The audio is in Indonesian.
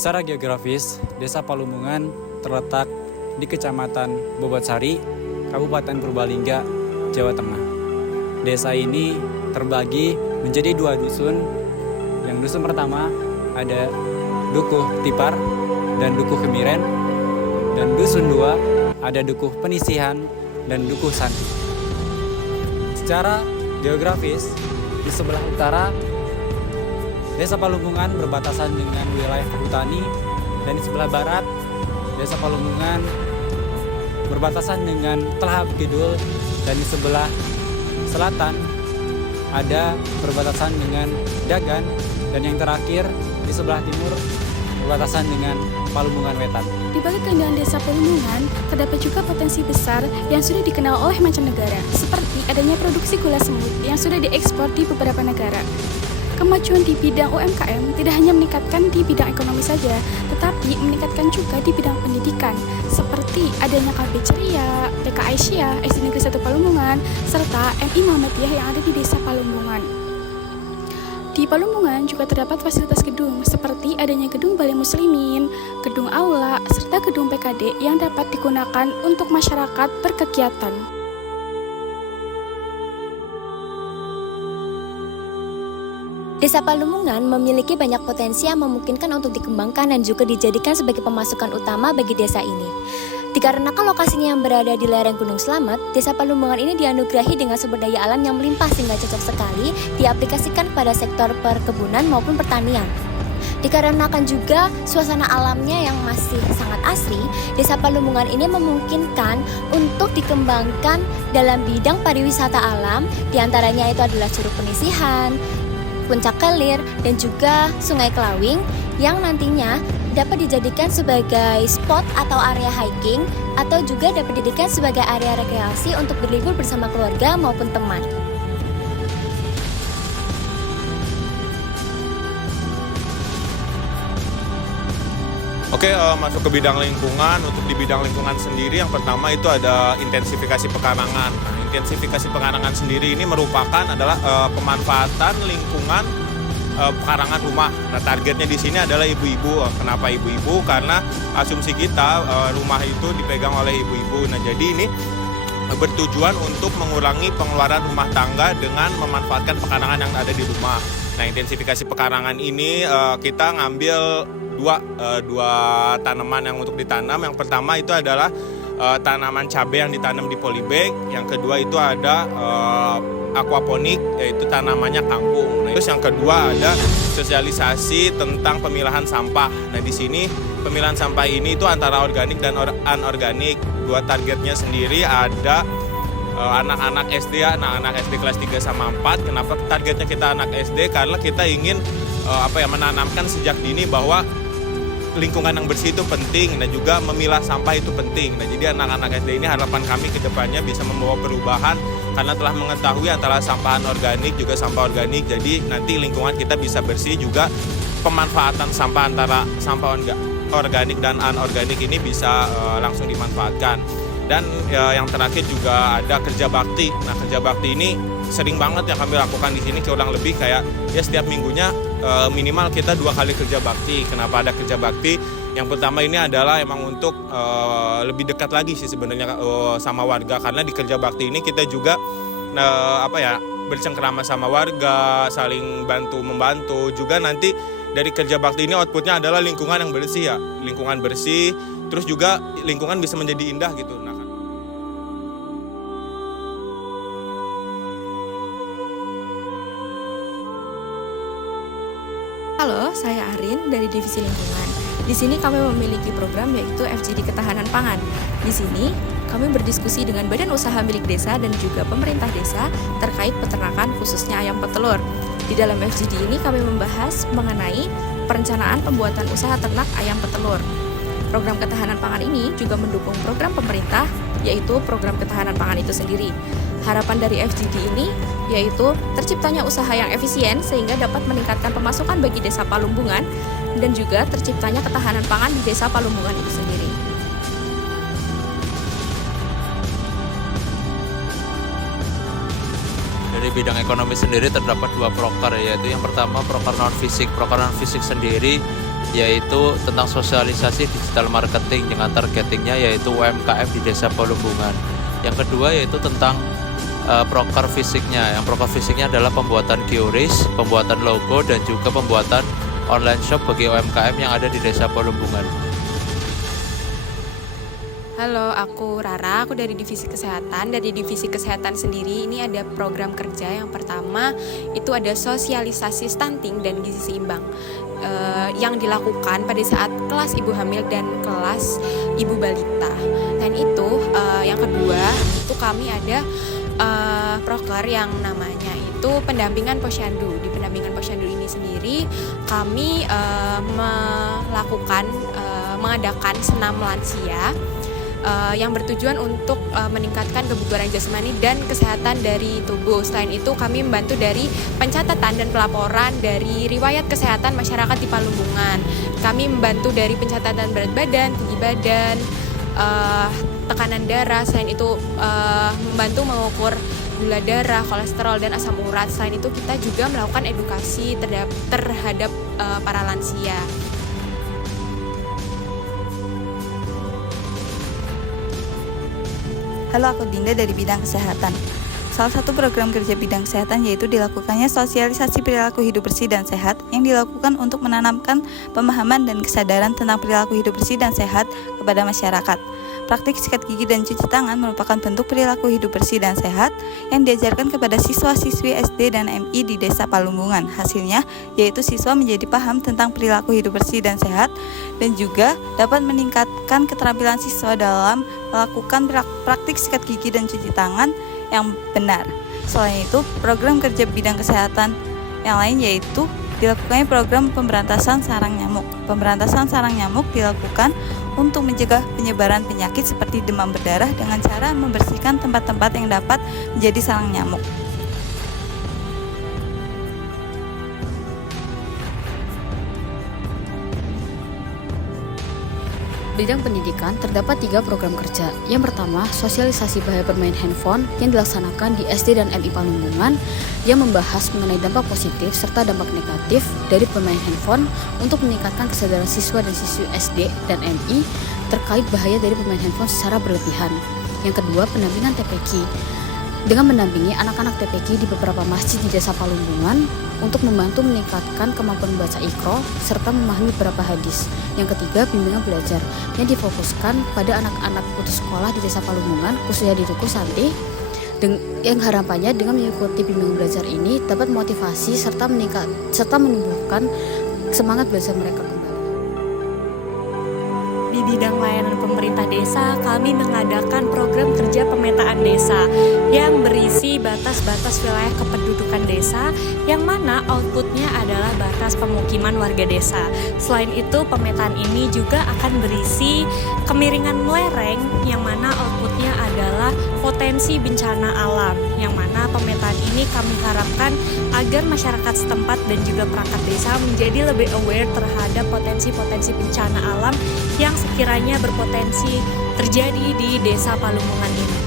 Secara geografis, Desa Palumbungan terletak di Kecamatan Bobotsari, Kabupaten Purbalingga, Jawa Tengah. Desa ini terbagi menjadi 2 dusun. Yang dusun pertama ada Dukuh Tipar dan Dukuh Kemiren, dan dusun 2 ada Dukuh Penisihan dan Dukuh Santi. Secara geografis, di sebelah utara Desa Palumbungan berbatasan dengan wilayah Kehutani, dan di sebelah barat Desa Palumbungan berbatasan dengan Telhap Kidul, dan di sebelah selatan ada berbatasan dengan Dagan, dan yang terakhir di sebelah timur berbatasan dengan Palumbungan Wetan. Di balik keindahan Desa Palumbungan, terdapat juga potensi besar yang sudah dikenal oleh mancanegara, seperti adanya produksi gula semut yang sudah diekspor di beberapa negara. Kemajuan di bidang UMKM tidak hanya meningkatkan di bidang ekonomi saja, tetapi meningkatkan juga di bidang pendidikan, seperti adanya KB Ceria, TK Aisyah, SD Negeri 1 Palumbungan, serta MI Muhammadiyah yang ada di Desa Palumbungan. Di Palumbungan juga terdapat fasilitas gedung, seperti adanya gedung Balai Muslimin, gedung aula, serta gedung PKD yang dapat digunakan untuk masyarakat berkegiatan. Desa Palumbungan memiliki banyak potensi yang memungkinkan untuk dikembangkan dan juga dijadikan sebagai pemasukan utama bagi desa ini. Dikarenakan lokasinya yang berada di lereng Gunung Slamet, Desa Palumbungan ini dianugerahi dengan sumber daya alam yang melimpah sehingga cocok sekali diaplikasikan pada sektor perkebunan maupun pertanian. Dikarenakan juga suasana alamnya yang masih sangat asri, Desa Palumbungan ini memungkinkan untuk dikembangkan dalam bidang pariwisata alam, diantaranya itu adalah Curug Penisihan, Puncak Kelir, dan juga Sungai Kelawing yang nantinya dapat dijadikan sebagai spot atau area hiking atau juga dapat dijadikan sebagai area rekreasi untuk berlibur bersama keluarga maupun teman. Oke, masuk ke bidang lingkungan. Untuk di bidang lingkungan sendiri, yang pertama itu ada intensifikasi pekarangan. Nah, intensifikasi pekarangan sendiri ini merupakan adalah pemanfaatan lingkungan pekarangan rumah. Nah, targetnya di sini adalah ibu-ibu. Kenapa ibu-ibu? Karena asumsi kita rumah itu dipegang oleh ibu-ibu. Nah, jadi ini bertujuan untuk mengurangi pengeluaran rumah tangga dengan memanfaatkan pekarangan yang ada di rumah. Nah, intensifikasi pekarangan ini kita ngambil dua tanaman yang untuk ditanam. Yang pertama itu adalah tanaman cabai yang ditanam di polybag. Yang kedua itu ada aquaponik, yaitu tanamannya kangkung. Nah, terus yang kedua ada sosialisasi tentang pemilahan sampah. Nah, di sini pemilahan sampah ini itu antara organik dan anorganik. Dua targetnya sendiri ada anak-anak SD, anak-anak SD kelas 3 sama 4. Kenapa targetnya kita anak SD? Karena kita ingin menanamkan sejak dini bahwa lingkungan yang bersih itu penting dan juga memilah sampah itu penting. Nah, jadi anak-anak SD ini harapan kami ke depannya bisa membawa perubahan karena telah mengetahui antara sampah anorganik juga sampah organik. Jadi nanti lingkungan kita bisa bersih, juga pemanfaatan sampah antara sampah organik dan anorganik ini bisa langsung dimanfaatkan. Dan yang terakhir juga ada kerja bakti. Nah, kerja bakti ini sering banget yang kami lakukan di sini, kurang lebih kayak ya setiap minggunya minimal kita 2 kali kerja bakti. Kenapa ada kerja bakti? Yang pertama ini adalah emang untuk lebih dekat lagi sih sebenarnya sama warga, karena di kerja bakti ini kita juga bercengkrama sama warga, saling bantu membantu. Juga nanti dari kerja bakti ini outputnya adalah lingkungan yang bersih ya, lingkungan bersih, terus juga lingkungan bisa menjadi indah gitu. Nah, Halo, saya Arin dari Divisi Lingkungan. Di sini kami memiliki program yaitu FGD Ketahanan Pangan. Di sini kami berdiskusi dengan badan usaha milik desa dan juga pemerintah desa terkait peternakan khususnya ayam petelur. Di dalam FGD ini kami membahas mengenai perencanaan pembuatan usaha ternak ayam petelur. Program ketahanan pangan ini juga mendukung program pemerintah yaitu program ketahanan pangan itu sendiri. Harapan dari FGD ini yaitu terciptanya usaha yang efisien sehingga dapat meningkatkan pemasukan bagi Desa Palumbungan dan juga terciptanya ketahanan pangan di Desa Palumbungan itu sendiri. Dari bidang ekonomi sendiri terdapat 2 proker, yaitu yang pertama proker non fisik. Proker non fisik sendiri yaitu tentang sosialisasi digital marketing dengan targetingnya yaitu UMKM di Desa Palumbungan. Yang kedua yaitu tentang proker fisiknya. Yang proker fisiknya adalah pembuatan QRIS, pembuatan logo, dan juga pembuatan online shop bagi UMKM yang ada di Desa Palumbungan. Halo, aku Rara, aku dari Divisi Kesehatan. Dari Divisi Kesehatan sendiri ini ada program kerja. Yang pertama itu ada sosialisasi stunting dan gizi seimbang yang dilakukan pada saat kelas ibu hamil dan kelas ibu balita. Dan itu yang kedua itu kami ada proker yang namanya itu pendampingan posyandu. Di pendampingan posyandu ini sendiri kami mengadakan senam lansia yang bertujuan untuk meningkatkan kebugaran jasmani dan kesehatan dari tubuh. Selain itu kami membantu dari pencatatan dan pelaporan dari riwayat kesehatan masyarakat di Palumbungan. Kami membantu dari pencatatan berat badan, tinggi badan, tekanan darah. Selain itu membantu mengukur gula darah, kolesterol, dan asam urat. Selain itu kita juga melakukan edukasi terhadap para lansia. Halo, aku Dinda dari bidang kesehatan. Salah satu program kerja bidang kesehatan yaitu dilakukannya sosialisasi perilaku hidup bersih dan sehat yang dilakukan untuk menanamkan pemahaman dan kesadaran tentang perilaku hidup bersih dan sehat kepada masyarakat. Praktik sikat gigi dan cuci tangan merupakan bentuk perilaku hidup bersih dan sehat yang diajarkan kepada siswa-siswi SD dan MI di Desa Palumbungan. Hasilnya yaitu siswa menjadi paham tentang perilaku hidup bersih dan sehat dan juga dapat meningkatkan keterampilan siswa dalam melakukan praktik sikat gigi dan cuci tangan yang benar. Selain itu, program kerja bidang kesehatan yang lain yaitu dilakukannya program pemberantasan sarang nyamuk. Pemberantasan sarang nyamuk dilakukan untuk mencegah penyebaran penyakit seperti demam berdarah dengan cara membersihkan tempat-tempat yang dapat menjadi sarang nyamuk. Bidang pendidikan terdapat 3 program kerja. Yang pertama, sosialisasi bahaya bermain handphone yang dilaksanakan di SD dan MI Palumbungan yang membahas mengenai dampak positif serta dampak negatif dari bermain handphone untuk meningkatkan kesadaran siswa dan siswi SD dan MI terkait bahaya dari bermain handphone secara berlebihan. Yang kedua, pendampingan TPQ dengan mendampingi anak-anak TPQ di beberapa masjid di Desa Palumbungan untuk membantu meningkatkan kemampuan membaca Iqra serta memahami beberapa hadis. Yang ketiga, bimbingan belajar yang difokuskan pada anak-anak putus sekolah di Desa Palumbungan, khususnya di Duku Santi, yang harapannya dengan mengikuti bimbingan belajar ini dapat motivasi serta menumbuhkan semangat belajar mereka kembali. Di bidang layanan pemerintah desa, kami mengadakan program kerja pemetaan desa yang berisi batas-batas wilayah kependudukan desa yang mana outputnya adalah batas pemukiman warga desa. Selain itu, pemetaan ini juga akan berisi kemiringan lereng yang mana outputnya adalah potensi bencana alam, yang mana pemetaan ini kami harapkan agar masyarakat setempat dan juga perangkat desa menjadi lebih aware terhadap potensi-potensi bencana alam yang sekiranya berpotensi terjadi di Desa Palumbungan ini.